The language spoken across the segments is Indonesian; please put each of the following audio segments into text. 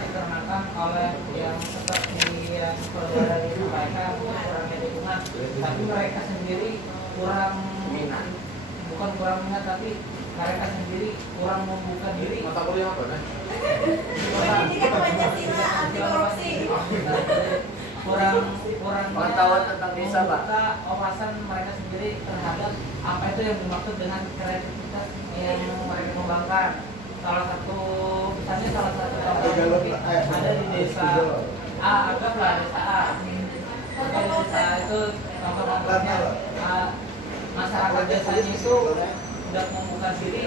dikarenakan oleh yang seperti yang saudara disampaikan kurangnya dukungan, tapi mereka sendiri kurang minat, bukan kurang minat tapi mereka sendiri kurang membuka diri. Mata kuliah apa kan? Ini kan Pancasila anti korupsi. kurang pengetahuan tentang desa, Pak. membuka wawasan mereka sendiri terhadap apa itu yang dimaksud dengan kreativitas yang mereka kembangkan. Salah satu misalnya salah satu contoh mungkin ada di desa A, anggaplah desa A. Di desa itu contoh-contohnya masyarakat desanya itu tidak membuka diri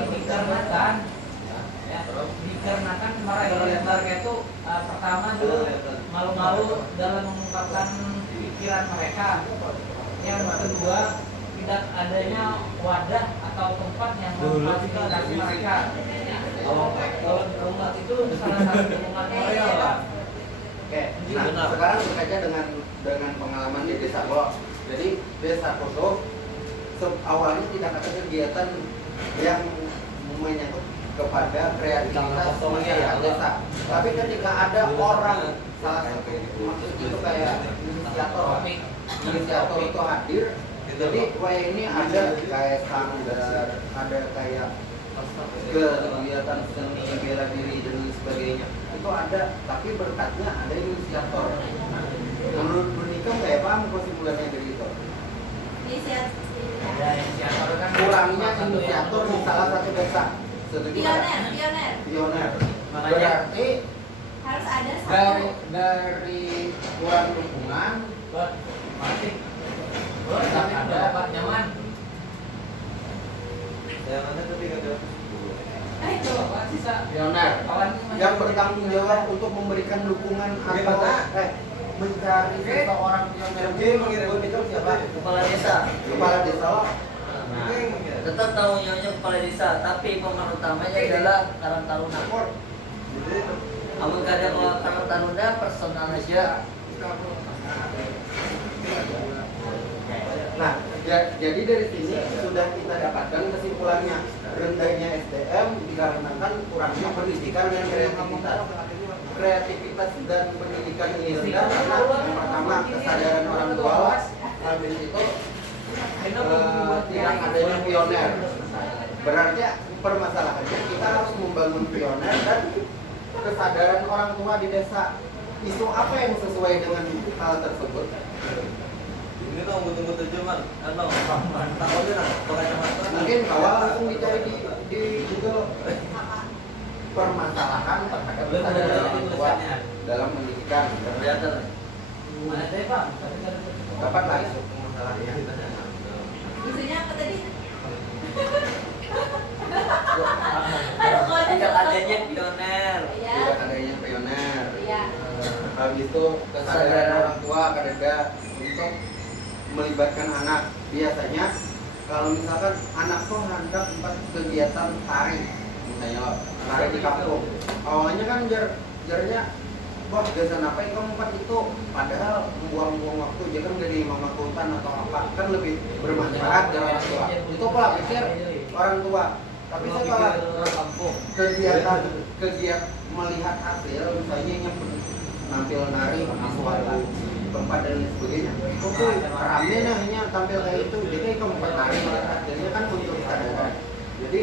dikarenakan mereka itu pertama dulu malu-malu dalam mengungkapkan pikiran mereka. Yang kedua, tidak adanya wadah atau tempat yang memfasilitasi mereka. Kalau di rumah itu salah satu dukungan moral, Pak. Oke, nah sekarang berkaca dengan pengalaman di desa Lo. Jadi desa Koso awalnya tidak ada kegiatan yang menyangkut kepada kreativitas masyarakat desa. Tapi ketika ada orang salah satu itu kayak inisiator itu hadir, jadi ini ada kayak sanggar, ada kayak kegiatan seni bela diri dan sebagainya itu ada, tapi berkatnya ada inisiator. Menurut Bu Nika kayak paham kesimpulannya dari itu? Inisiator kan Kurangnya inisiator di salah satu desa. Setuju nggak? Pioner. Berarti Harus ada satu. dari kurang dukungan masih tapi udah dapat nyaman. Itu Pak sisa pioner yang bertanggung jawab untuk memberikan dukungan atau mencari seseorang pioner. Itu siapa? Kepala desa. Kepala desa. Tetap tanggung jawabnya kepala desa, tapi pemeran utamanya adalah Karang Taruna. Namun kadang kalau Karang Taruna personal aja. Nah, jadi dari sini sudah kita dapatkan kesimpulannya rendahnya SDM dikarenakan kurangnya pendidikan dan kreativitas. Kreativitas dan pendidikan ini rendah karena yang pertama kesadaran orang tua, habis itu tidak adanya pioner. Berarti permasalahannya kita harus membangun pioner dan kesadaran orang tua di desa. Isu apa yang sesuai dengan hal tersebut? Ini dong betul-betul cuman takutnya Mungkin awal langsung dicari di Google permasalahan terhadap kesadaran orang tua dalam pendidikan. Kelihatan. Mana deh Pak? Dapat lah isu permasalahannya. Isunya apa tadi? Tidak adanya pioner. Iya. Tidak adanya pioner. Iya. Habis itu kesadaran orang tua kadang untuk melibatkan anak. Biasanya kalau misalkan anak tuh ngangkat tempat kegiatan tari, misalnya loh, tari di kampung. Awalnya kan jarnya wah biasa ngapain kamu empat itu, padahal membuang-buang waktu jangan jadi mama hutan atau apa, kan lebih bermanfaat dari orang tua. Itu pola pikir orang tua. Tapi setelah kegiatan melihat hasil, misalnya yang nampil nari di suatu tempat dan lain sebagainya, itu tuh rame hanya tampil kayak itu, jadi kamu menari hasilnya kan untuk kesadaran. Jadi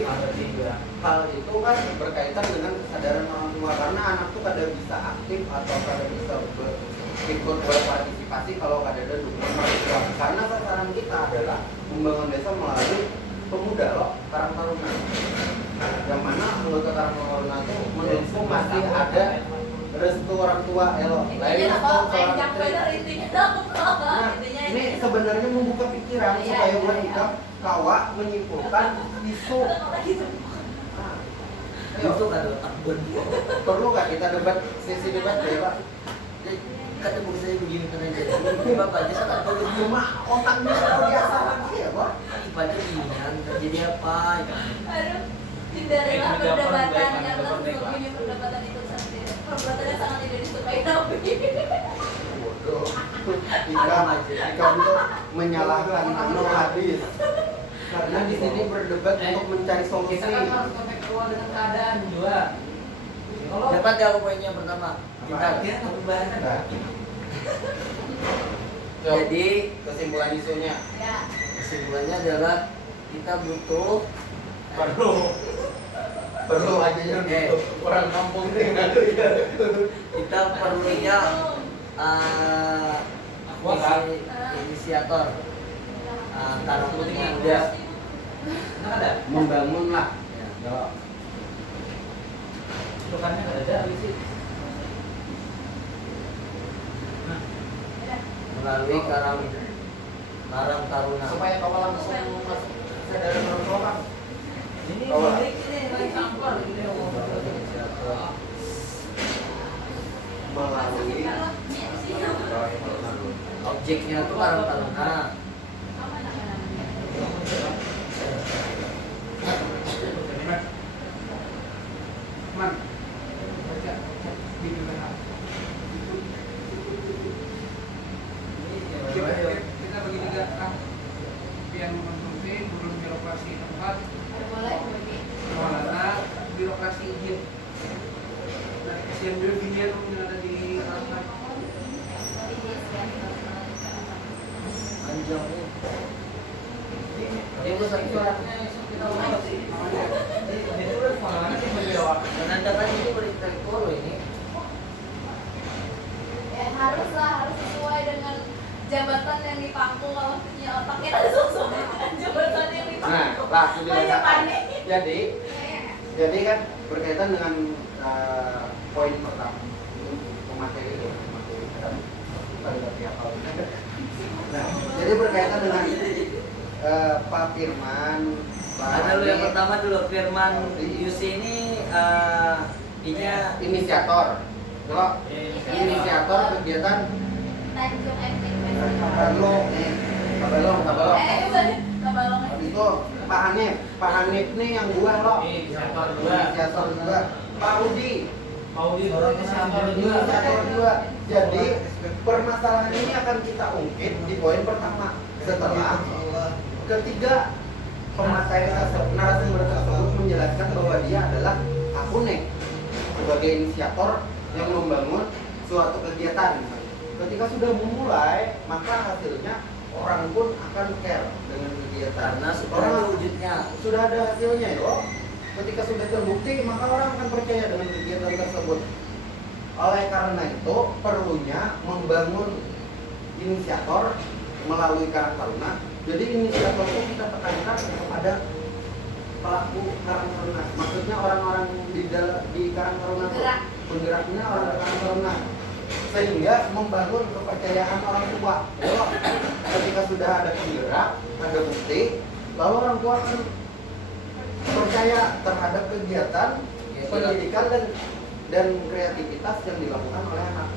hal itu kan berkaitan dengan kesadaran orang tua, karena anak tuh kadang bisa aktif atau kadang bisa ikut berpartisipasi kalau ada dukungan orang tua. Karena sasaran kita adalah membangun desa melalui pemuda loh, Karang Taruna. Yang mana anggota Karang Taruna itu menurutku masih ada restu orang tua, elo. Intinya apa? Yang benar intinya apa? Nah, ini sebenarnya membuka pikiran supaya kita kawa menyimpulkan isu. Itu kan takbun. Perlu nggak kita debat sesi debat ya Pak? Kata buku saya begini karena jadi bapak aja sangat bagus. Cuma otaknya luar biasa lagi ya Pak. Ibadah ini jadi apa? Aduh, hindarilah perdebatan karena sesungguhnya perdebatan itu perbuatannya sangat tidak disukai Nabi. Bodoh. Jika untuk menyalahkan hadis. Karena di sini berdebat untuk mencari solusi. Kita kan harus konteks keluar dengan keadaan juga. Kalau Dapat ya poinnya pertama. Pintar. dia perubahan Nah. Jadi kesimpulan isunya Ya. kesimpulannya adalah kita butuh perlu aja yang orang kampung deh ngadu ya. kita perlunya inisiator karena penting muda. Nah, ada Membangun lah. Ya. tukarnya nggak ada sih. Melalui Karang Taruna. Supaya kau langsung masuk kesadaran orang. Ini Bawa. balik ini lagi sampel ini Inisiator. Melalui Objeknya itu Karang Taruna. Man, baca video kanal. Kita bagi tiga Kang. Yang mengkonsumsi belum birokrasi tempat, Boleh bagi. Maulana birokrasi izin. Dari kesian dulu dunia yang ada di Rangkas. Panjang nih. Ini suratnya kita ulang sih. Itu mana sih menjawab? Menandakan ini berita loh ini. Ya, harus sesuai dengan jabatan yang dipangku. Kalau punya otak kita harus sesuai dengan jabatan yang dipangku. Nah, lah itu Banyak dirasakan. panik. Jadi kan berkaitan dengan poin pertama pemateri itu. Nah, jadi berkaitan dengan Pak Firman. Pak Ada dulu yang Andi, pertama dulu Firman Yusi ini inisiator. Kalau inisiator kegiatan Tanjung Kabalong, Kabalong. Kabalong. Habis itu Pak Hanif nih yang dua loh. Inisiator Inisiator dua. Pak Rudi, Maudi itu inisiator juga. inisiator dua. Jadi permasalahan ini akan kita ungkit di poin pertama. Setelah ketiga pemateri narasumber tersebut menjelaskan bahwa dia adalah aku nih sebagai inisiator yang membangun suatu kegiatan. Ketika sudah memulai, maka hasilnya orang pun akan care dengan kegiatan. karena sudah Orang ada wujudnya. sudah ada hasilnya ya. Ketika sudah terbukti, maka orang akan percaya dengan kegiatan tersebut. Oleh karena itu, perlunya membangun inisiator melalui Karang Taruna. Jadi inisiator itu kita tekankan kepada pelaku Karang Taruna. Maksudnya orang-orang di Karang Taruna, penggeraknya orang Karang Taruna, sehingga membangun kepercayaan orang tua. Ketika sudah ada penggerak, ada bukti, lalu orang tua akan percaya terhadap kegiatan pendidikan dan kreativitas yang dilakukan oleh anak.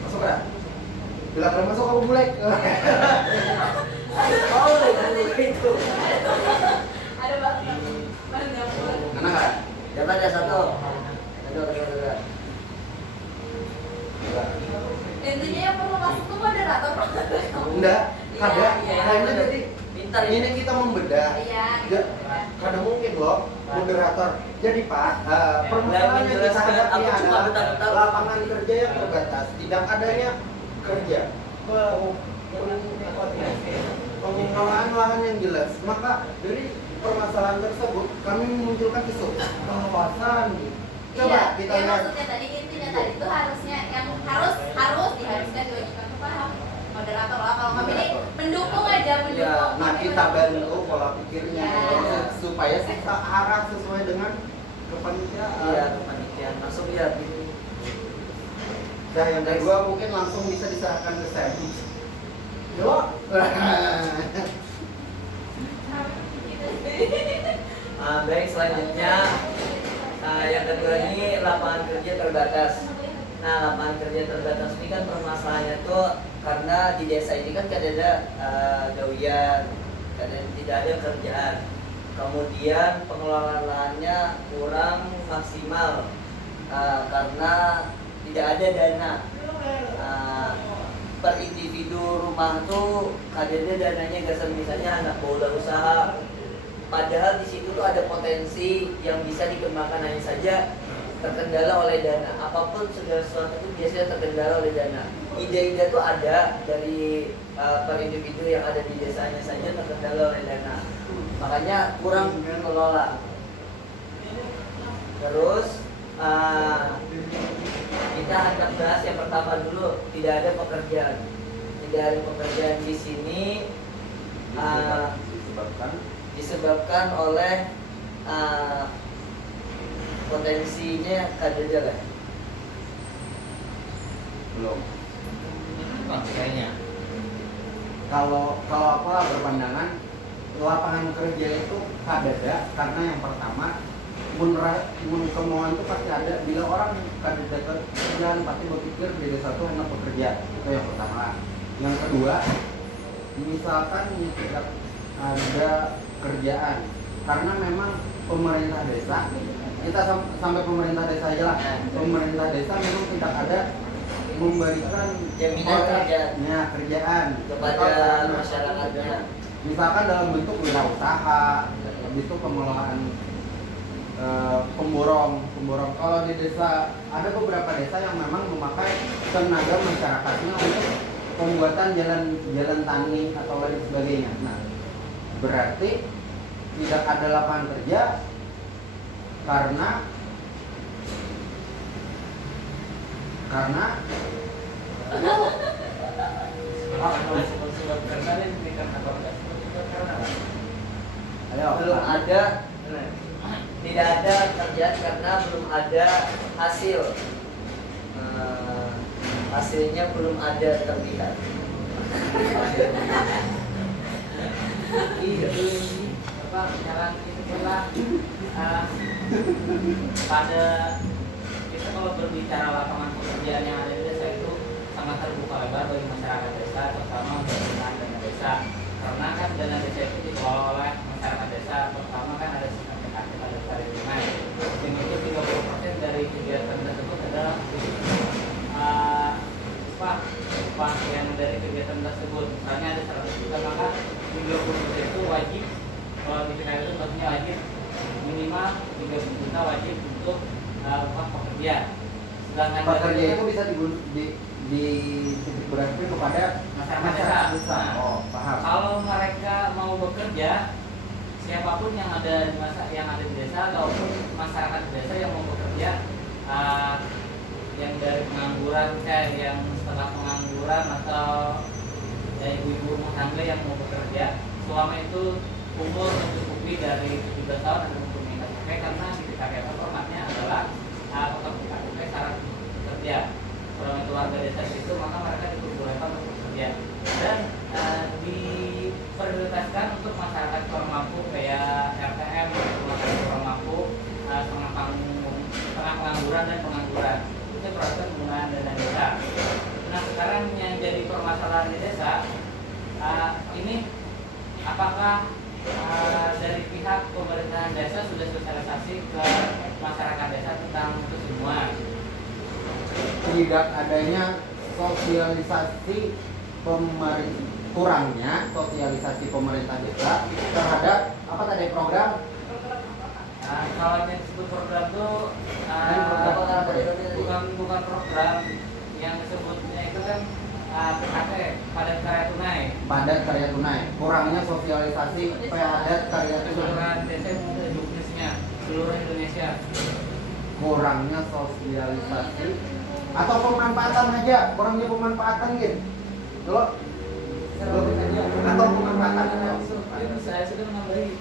Masuk ya? Bila belum masuk aku mulai. Itu. Ada banget. Banyak banget. Anak nggak? Dapat ya satu. Kedua. Intinya yang perlu masuk tuh moderator. Enggak, ada. Kayaknya jadi Pintar ini kita membedah. Iya. Kadang mungkin loh moderator. Jadi Pak, permasalahan yang kita menjelaskan, hadapi aku cuma adalah bentar-bentar. lapangan kerja yang terbatas, tidak adanya kerja, pengelolaan lahan yang jelas. Maka dari permasalahan tersebut kami memunculkan isu pengawasan. Coba Iya, kita ya lihat. maksudnya tadi intinya tadi itu harusnya yang diharuskan diwajibkan tuh paham moderator lah. Kalau kami ini mendukung aja mendukung. Ya, nah Kami kita mendukung. bantu pola pikirnya Ya. supaya kita arah sesuai dengan kepanitiaan. Iya, kepanitiaan masuk ya. Nah, yang kedua mungkin langsung bisa diserahkan ke saya. Yo. Baik, selanjutnya yang kedua ini lapangan kerja terbatas. Nah, lapangan kerja terbatas ini kan permasalahannya tuh karena di desa ini kan tidak ada gawian, tidak ada kerjaan. Kemudian pengelolaan lahannya kurang maksimal karena tidak ada dana. Per individu rumah tuh kadang dananya gasar misalnya anak bola usaha padahal di situ tuh ada potensi yang bisa dikembangkan, hanya saja terkendala oleh dana. Apapun segala sesuatu itu biasanya terkendala oleh dana. Ide-ide tuh ada dari per individu yang ada di desanya saja terkendala oleh dana. Makanya kurang dikelola. Terus kita akan bahas yang pertama dulu, tidak ada pekerjaan. Tidak ada pekerjaan di sini disebabkan oleh potensinya kadedala. Belum. Kayaknya. Kalau apa berpandangan lapangan kerja itu kadada karena yang pertama mun kemauan itu pasti ada. Bila orang kadada kerjaan pasti berpikir di desa itu hanya bekerja, itu yang pertama. Yang kedua, misalkan tidak ada kerjaan karena memang pemerintah desa, kita sampai pemerintah desa aja lah, pemerintah desa memang tidak ada memberikan jaminan kerjaan kepada masyarakatnya. Misalkan dalam bentuk wirausaha, bentuk pengelolaan pemborong. Kalau di desa ada beberapa desa yang memang memakai tenaga masyarakatnya untuk pembuatan jalan tani atau lain sebagainya. Nah, berarti tidak ada lapangan kerja karena belum ada, tidak ada kerjaan karena belum ada hasil. Hasilnya belum ada terlihat. Itu apa jalan itu lah pada kita kalau berbicara lapangan pekerjaan yang ada di desa itu sangat terbuka lebar bagi masyarakat desa, terutama untuk penggunaan dana desa. Karena kan dana desa itu dikelola oleh masyarakat desa. Pertama kan ada sistem PKT, ada tarik tunai. Dan itu 30% dari kegiatan tersebut adalah upah yang dari kegiatan tersebut. Misalnya ada 100 juta, maka 30% itu wajib, kalau di PKT itu maksudnya wajib minimal 30 juta wajib untuk upah pekerja. Sedangkan pekerja itu bisa dititik beratkan kepada masyarakat desa. Oh, paham. Kalau mereka mau bekerja, siapapun yang ada di desa ataupun masyarakat desa yang mau bekerja, yang dari pengangguran yang setelah pengangguran atau ibu-ibu rumah tangga yang mau bekerja, selama itu umur mencukupi dari 17 tahun dan untuk meningkat karena di PKK formatnya adalah PKK syarat kerja. Kalau itu warga desa itu maka mereka diperbolehkan untuk bekerja dan diprioritaskan untuk masyarakat kurang mampu kayak RTM, masyarakat kurang mampu, setengah pengangguran dan pengangguran. Itu proses penggunaan dana desa. Nah sekarang yang jadi permasalahan di desa ini apakah dari pihak pemerintahan desa sudah sosialisasi ke masyarakat desa tentang itu semua? Tidak adanya sosialisasi kurangnya sosialisasi pemerintah desa terhadap apa tadi program? Kalau yang disebut program itu bukan program, yang disebutnya itu kan PKT, padat karya tunai. Padat karya tunai. Kurangnya sosialisasi padat karya tunai. Seluruh desa Indonesia, seluruh Indonesia. Kurangnya sosialisasi atau pemanfaatan aja, kurangnya pemanfaatan gitu. Kalau atau pemanfaatan Saya sudah menambahi.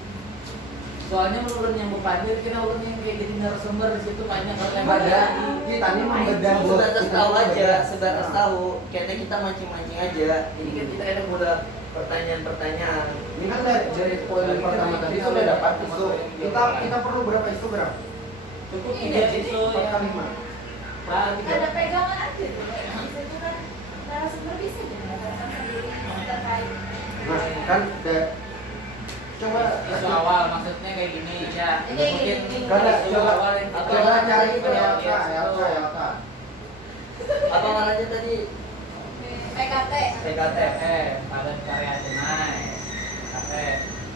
Soalnya ulun yang berpandir, kira ulun yang kayak jadi narasumber di situ banyak orang yang ada kita ini membedah Sebatas tahu aja, sebatas tahu. Kayaknya kita mancing-mancing aja. Jadi kan kita ada mulai pertanyaan-pertanyaan. Ini kan dari poin pertama tadi sudah dapat isu. Kita perlu berapa isu berapa? cukup Ini 3 isu Per yang kalimat. Ada pegangan aja tuh. Di situ kan narasumber bisa menyampaikan sendiri terkait. Nah, kan coba isu awal maksudnya kayak gini ya. Ini Mungkin gini. Karena isu coba awal yang kita coba cari itu LK. Apa namanya tadi? PKT. PKT. padat karya tunai. PKT.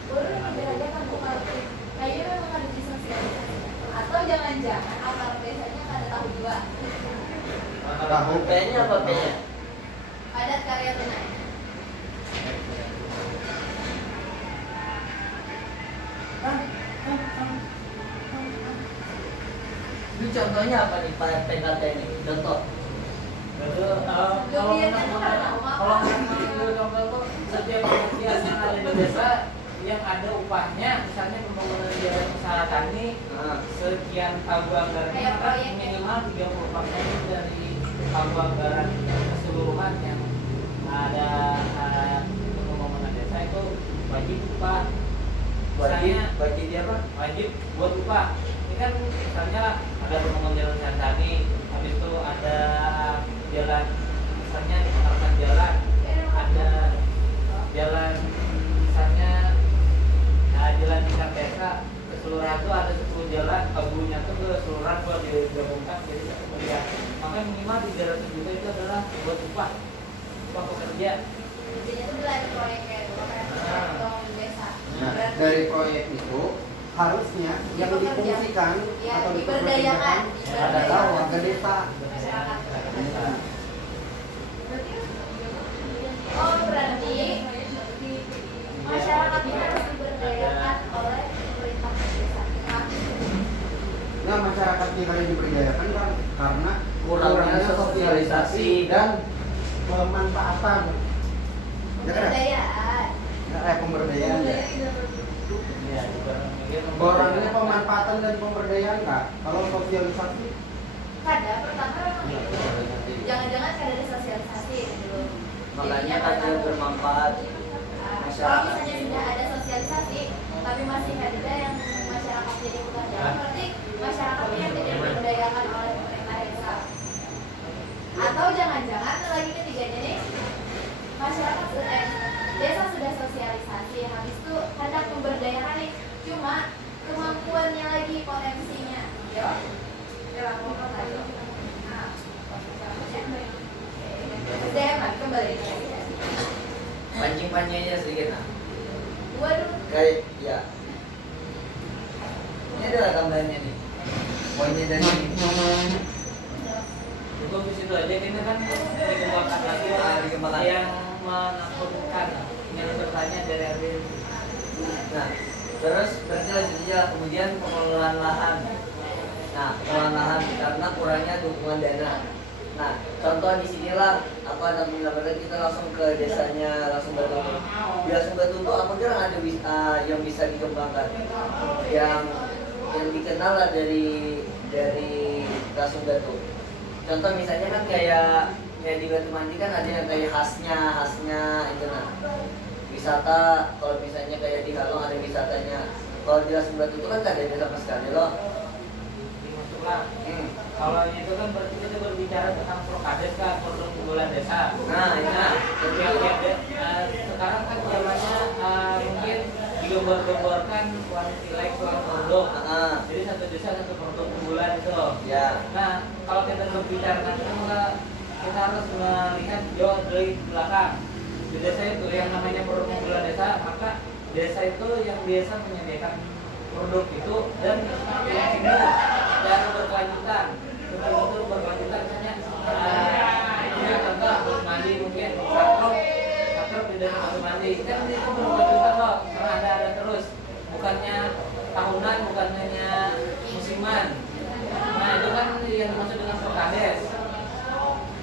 Boleh diajarkan bukan kayaknya memang harus disosialisasikan. Atau jangan-jangan aparat desanya ada tahun 2 Tahu. P-nya apa P-nya? padat karya tunai. Ini contohnya apa nih Pak PKT ini? Contoh. Kalau contoh tuh setiap pekerjaan yang ada di desa yang ada upahnya, misalnya pembangunan jalan usaha tani Nah, sekian pagu anggaran Kayak kan proyek minimal 30% dari pagu anggaran keseluruhan yang ada untuk pembangunan desa itu wajib upah. wajib dia apa? Wajib buat upah. Ini kan misalnya ada pembangunan jalan usaha tani, habis itu ada jalan, misalnya dikenalkan jalan, ada jalan misalnya jalan tingkat desa keseluruhan tuh ada 10 jalan, pagunya tuh keseluruhan kalau digabungkan jadi 1 miliar. Maka minimal 300 juta itu adalah buat upah pekerja. Intinya tuh ada proyek kayak dulu kan pembangunan desa. Nah, Berarti dari proyek itu harusnya yang difungsikan ya, atau diberdayakan, diperkerjakan adalah warga desa. masyarakat. Nah, Oh berarti masyarakat ini harus diberdayakan oleh pemerintah desa. Nah, masyarakat yang kalian diberdayakan kan karena Kurangnya sosialisasi dan pemanfaatan. Ya kan? Pemberdayaan. Pemberdayaan. Ya. Ya, Kurangnya pemanfaatan dan pemberdayaan nggak? Kalau sosialisasi, Kada pertama memang itu. Jangan-jangan kada ada sosialisasi gitu. makanya kada bermanfaat. Kalau misalnya sudah ada sosialisasi, tapi masih ada yang masyarakat jadi pekerjaan, berarti masyarakat yang tidak diberdayakan oleh pemerintah desa. Atau jangan-jangan lagi ketiganya nih, masyarakat desa sudah sosialisasi, habis itu hendak memberdayakan nih, cuma kemampuannya lagi potensinya, yo, dilakukan lagi. Nah, SDM kembali lagi. Pancing-pancingnya sedikit nah. Waduh. Kayak ya. Ini adalah gambarnya nih. Poinnya dari ini. Untuk di situ aja kita kan dikembangkan lagi Dikembangkan. yang menakutkan yang bertanya dari Arvin. Nah, terus berarti lanjutnya kemudian pengelolaan lahan. Nah, pengelolaan lahan karena kurangnya dukungan dana. Nah, contoh di sinilah apa namanya kita langsung ke desanya Langsung Batu. Di Langsung Batu itu apa kira ada yang bisa dikembangkan? Yang dikenal lah dari Langsung Batu. Contoh misalnya kan kayak di Batu Mandi kan ada yang kayak khasnya itu nah. Wisata kalau misalnya kayak di Halong ada wisatanya. Kalau di Langsung Batu itu kan nggak ada sama sekali loh. Dimasukkan. Kalau itu kan berarti kita berbicara tentang prokades kan, produk unggulan desa. Nah, ini sekarang kan zamannya mungkin digembar-gemborkan one select one produk. Jadi satu desa satu produk unggulan itu. Ya. Nah, kalau kita berbicara nanti kita harus melihat jauh dari belakang. Di desa itu yang namanya produk unggulan desa, maka desa itu yang biasa menyediakan produk itu dan yang ini secara berkelanjutan. Betul-betul berkelanjutan misalnya contoh bus mandi mungkin sakrop di dalam bus mandi kan itu berkelanjutan loh karena ada terus bukannya tahunan bukannya musiman. Nah itu kan yang dimaksud dengan prokades.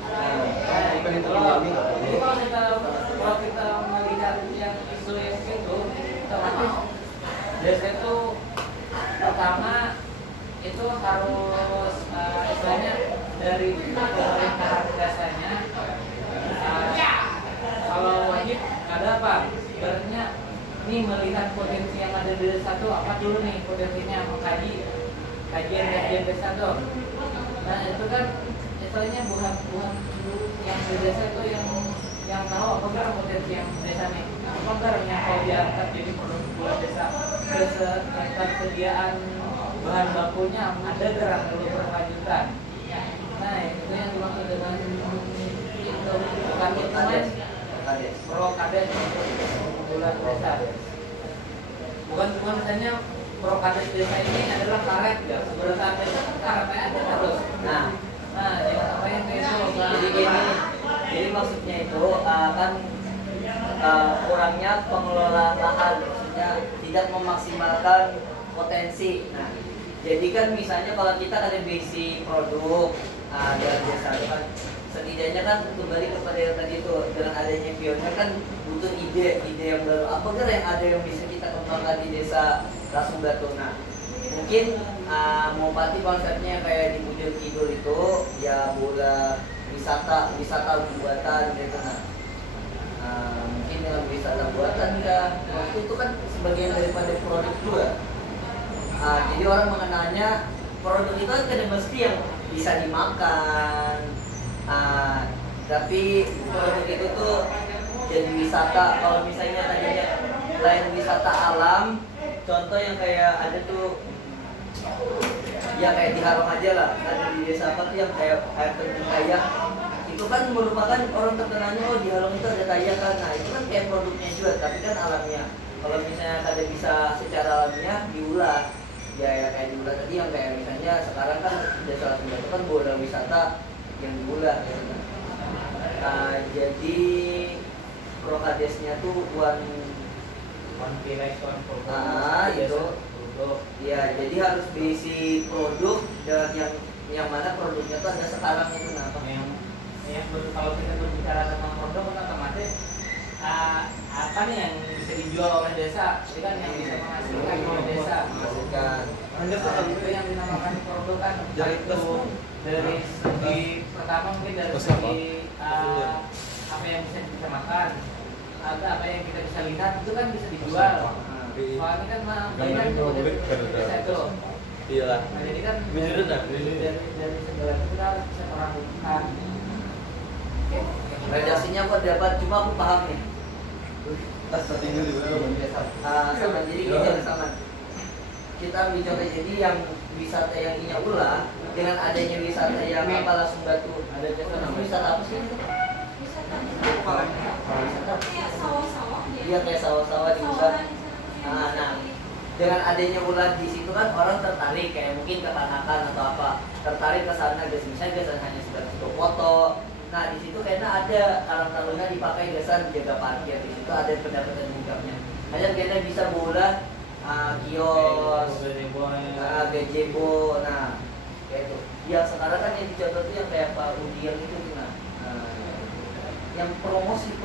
Nah itu loh. Jadi kalau kita melihat yang isu yang itu otomatis desa itu pertama itu harus istilahnya dari pemerintahan desanya kalau wajib ada apa? Sebenarnya ini melihat potensi yang ada di desa itu apa dulu nih potensinya kajian desa tuh. Nah itu kan istilahnya bukan yang di desa itu yang tahu apa enggak potensi yang di desa nih apa enggak yang kalau diangkat jadi produk desa ketersediaan bahan bakunya ada gerak dulu berkelanjutan. Nah itu yang dimaksud dengan itu bukan prokades unggulan desa. Bukan cuma misalnya prokades desa ini adalah karet ya. Keberadaan desa kan karetnya ada terus. Nah, Jangan sampai yang kayak itu. jadi gini, jadi maksudnya itu kan kurangnya pengelolaan lahan, maksudnya tidak memaksimalkan potensi. Nah, jadi kan misalnya kalau kita ada basic produk dari desa itu kan setidaknya kan kembali kepada yang tadi itu, dengan adanya pionir kan butuh ide yang baru. Apa yang ada yang bisa kita kembangkan di desa Rasubatu? Nah, mungkin Mupati konsepnya kayak di Bujur Kidul itu ya bola wisata buatan gitu. Mungkin dengan wisata buatan ya waktu itu kan sebagian daripada produk juga. Jadi orang mengenalnya produk itu kan tidak mesti yang bisa dimakan, tapi produk itu tuh jadi wisata. Kalau misalnya tadinya lain wisata alam, contoh yang kayak ada tuh ya kayak di Harong aja lah, ada di desa apa tuh yang kayak air terjun kayak itu kan merupakan orang terkenalnya, oh di Harong itu ada kayak kan. Nah itu kan kayak produknya juga, tapi kan alamnya. Kalau misalnya ada bisa secara alamnya diulah ya kayak diulah tadi yang kayak misalnya sekarang kan desa Sumba itu kan bola wisata yang diulah ya. Jadi prokadesnya tuh one Village, one produk. itu ya, jadi harus berisi produk dan yang mana produknya tuh ada sekarang itu. Nah, Kalau kita berbicara tentang produk kan otomatis apa nih yang bisa dijual oleh desa, itu kan yang bisa menghasilkan oleh desa. Itu yang dinamakan produk kan. Itu dari segi pertama mungkin dari segi apa yang bisa kita makan, ada apa yang kita bisa lihat itu kan bisa dijual. Soalnya kan banyak tuh dari desa itu. Iyalah. Nah, jadi kan Beneran dah. dari segala itu kita harus bisa meragukan. redaksinya aku dapat, cuma aku paham nih. Sama jadi gini sama. Kita bicara jadi yang wisata yang Inya ulah dengan adanya wisata yang apa langsung batu ada wisata apa sih? Wisata. Iya kayak sawah-sawah di hutan. Nah, dengan adanya ulah di situ kan orang tertarik kayak mungkin kekanakan atau apa, tertarik ke sana guys, misalnya guys hanya sekedar untuk foto. Nah di situ karena ada karang taruna dipakai gasan jaga parkir, di situ ada pendapatan income-nya. Hanya kita bisa bola kios, gazebo, nah kayak itu. Yang sekarang kan yang dicontoh tuh yang kayak Pak Udian itu, nah yang promosinya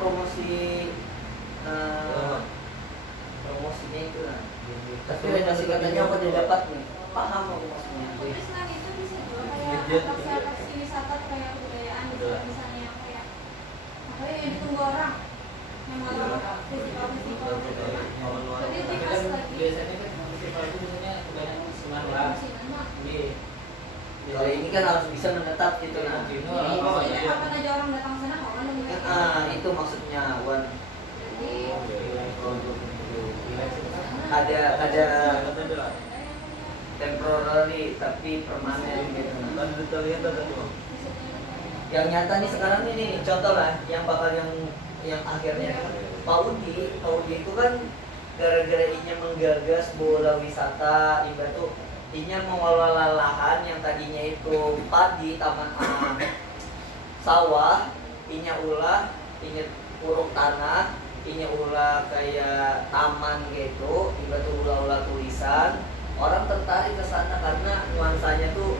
itu nah. Tapi redaksi katanya aku udah dapat nih, paham aku maksudnya. Terus selain itu bisa juga kayak atraksi wisata kayak kebudayaan gitu, misalnya yang kayak apa ya yang ditunggu orang yang malam festival gitu. Jadi dikasih lagi. Biasanya kan festival itu biasanya kebanyakan musiman lah. Iya. Kalau ini kan harus bisa menetap gitu nah. Maksudnya kapan aja orang datang sana kapan nunggu. Itu maksudnya one Jadi ada temporary tapi permanen gitu. Yang nyata nih sekarang ini nih, contoh lah yang bakal yang akhirnya Pak Udi itu kan gara-gara Inya menggagas bola wisata, ibarat tuh Inya mengelola lahan yang tadinya itu padi, taman sawah, Inya ulah, Inya uruk tanah, Inya ulah kayak taman gitu, ibarat tuh ulah-ulah tulisan. Orang tertarik ke sana karena nuansanya tuh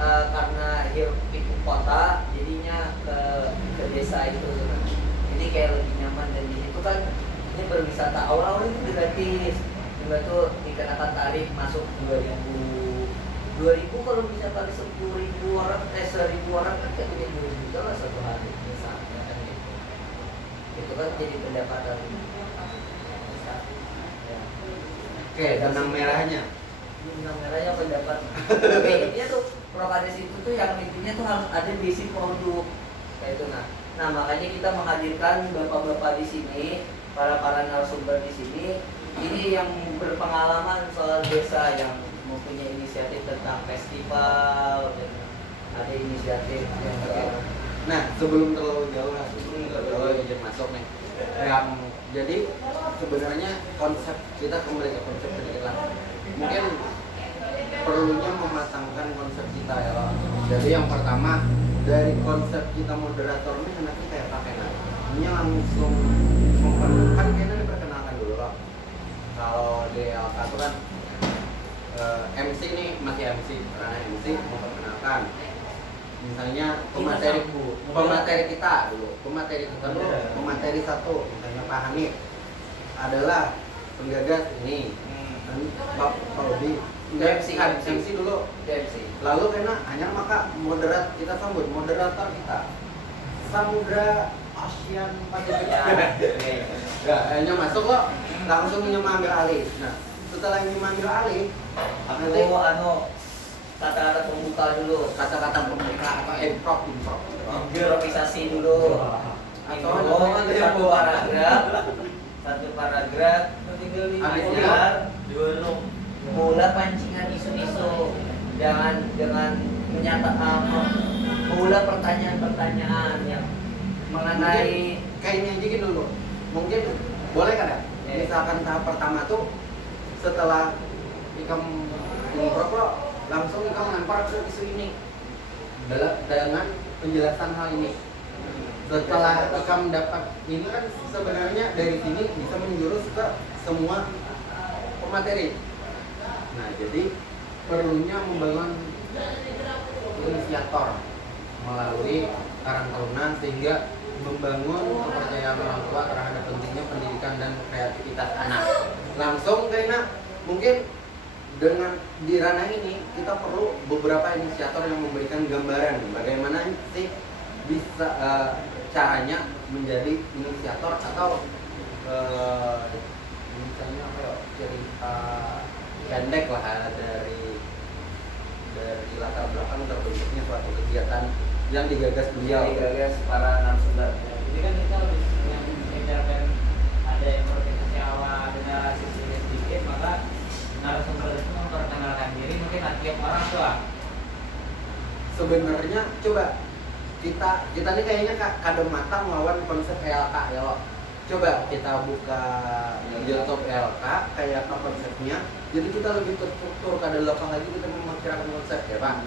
karena hirup pikuk kota, jadinya ke desa itu. Jadi kayak lebih nyaman dan di situ kan ini berwisata. Awal-awal itu gratis, juga tuh dikenakan tarif masuk 2000 kalau bisa kali 10.000 orang, 1.000 orang kan kayak 2 juta lah satu hari misalnya kan gitu. Itu kan jadi pendapatan. Oke, benang merahnya. Benang merahnya pendapat. Oke, intinya tuh prokades itu tuh yang intinya tuh harus ada basic produk kayak itu nah. Nah makanya kita menghadirkan bapak-bapak di sini, para narasumber di sini, ini yang berpengalaman soal desa yang mempunyai inisiatif tentang festival, dan ada inisiatif yang Nah, sebelum terlalu jauh lah, izin masuk nih. Yang jadi sebenarnya konsep kita kembali ke konsep sedikit lah. Mungkin perlunya mematangkan konsep kita ya. Jadi yang pertama dari konsep kita moderator ini enaknya kayak pakai ini langsung kan kayaknya diperkenalkan dulu loh. Kalau di LK itu kan MC nih masih MC karena MC memperkenalkan. Misalnya pemateri kita dulu, pemateri satu, misalnya Pak Hanif adalah penggagas ini, Pak Robi, MC dulu, lalu karena hanya maka kita sambut moderator kita, Samudra Asian Pasifik, ya hanya masuk loh, langsung mengambil alih. Nah setelah ini mengambil alih, nanti kata-kata pembuka dulu, kata-kata pembuka atau improvisasi dulu, atau satu paragraf, habisnya mulai pancingan isu-isu, dengan menyatakan mulai pertanyaan-pertanyaan yang mengenai kayaknya aja gitu dulu. Mungkin boleh kan ya? Misalkan tahap pertama tuh setelah ikam ngobrol langsung ikam lempar ke isu ini dengan penjelasan hal ini. Setelah ikam dapat ini kan sebenarnya dari sini bisa menjurus ke semua pemateri. Nah jadi perlunya membangun inisiator melalui Karang Taruna sehingga membangun kepercayaan orang tua terhadap pentingnya pendidikan dan kreativitas anak. Langsung kayaknya mungkin dengan di ranah ini kita perlu beberapa inisiator yang memberikan gambaran bagaimana sih bisa caranya menjadi inisiator atau misalnya apa ya cerita pendek lah dari latar belakang terbentuknya suatu kegiatan yang digagas beliau, digagas para narasumber. Jadi kan kita harus yang menginterven ada improvisasi awal, ada sisi sedikit, maka narasumber itu memperkenalkan diri mungkin tiap orang tua. Sebenarnya coba kita ini kayaknya kadang matang lawan konsep LK ya loh. Coba kita buka YouTube LK kayak apa konsepnya. Jadi kita lebih terstruktur kadang lapang lagi kita memakirakan konsep ya Pak.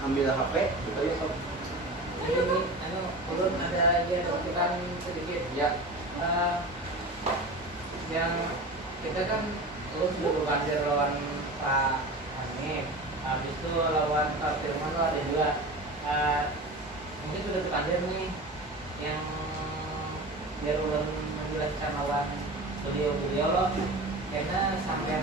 Ambil HP kita YouTube. Jadi ulun ada aja dokumen sedikit Ya. Yang kita kan ulun sudah berbandir lawan Pak Hanif, habis itu lawan Pak Firman tuh ada juga. Mungkin sudah terbandir nih yang biar ulun menjelaskan lawan beliau loh, karena sampai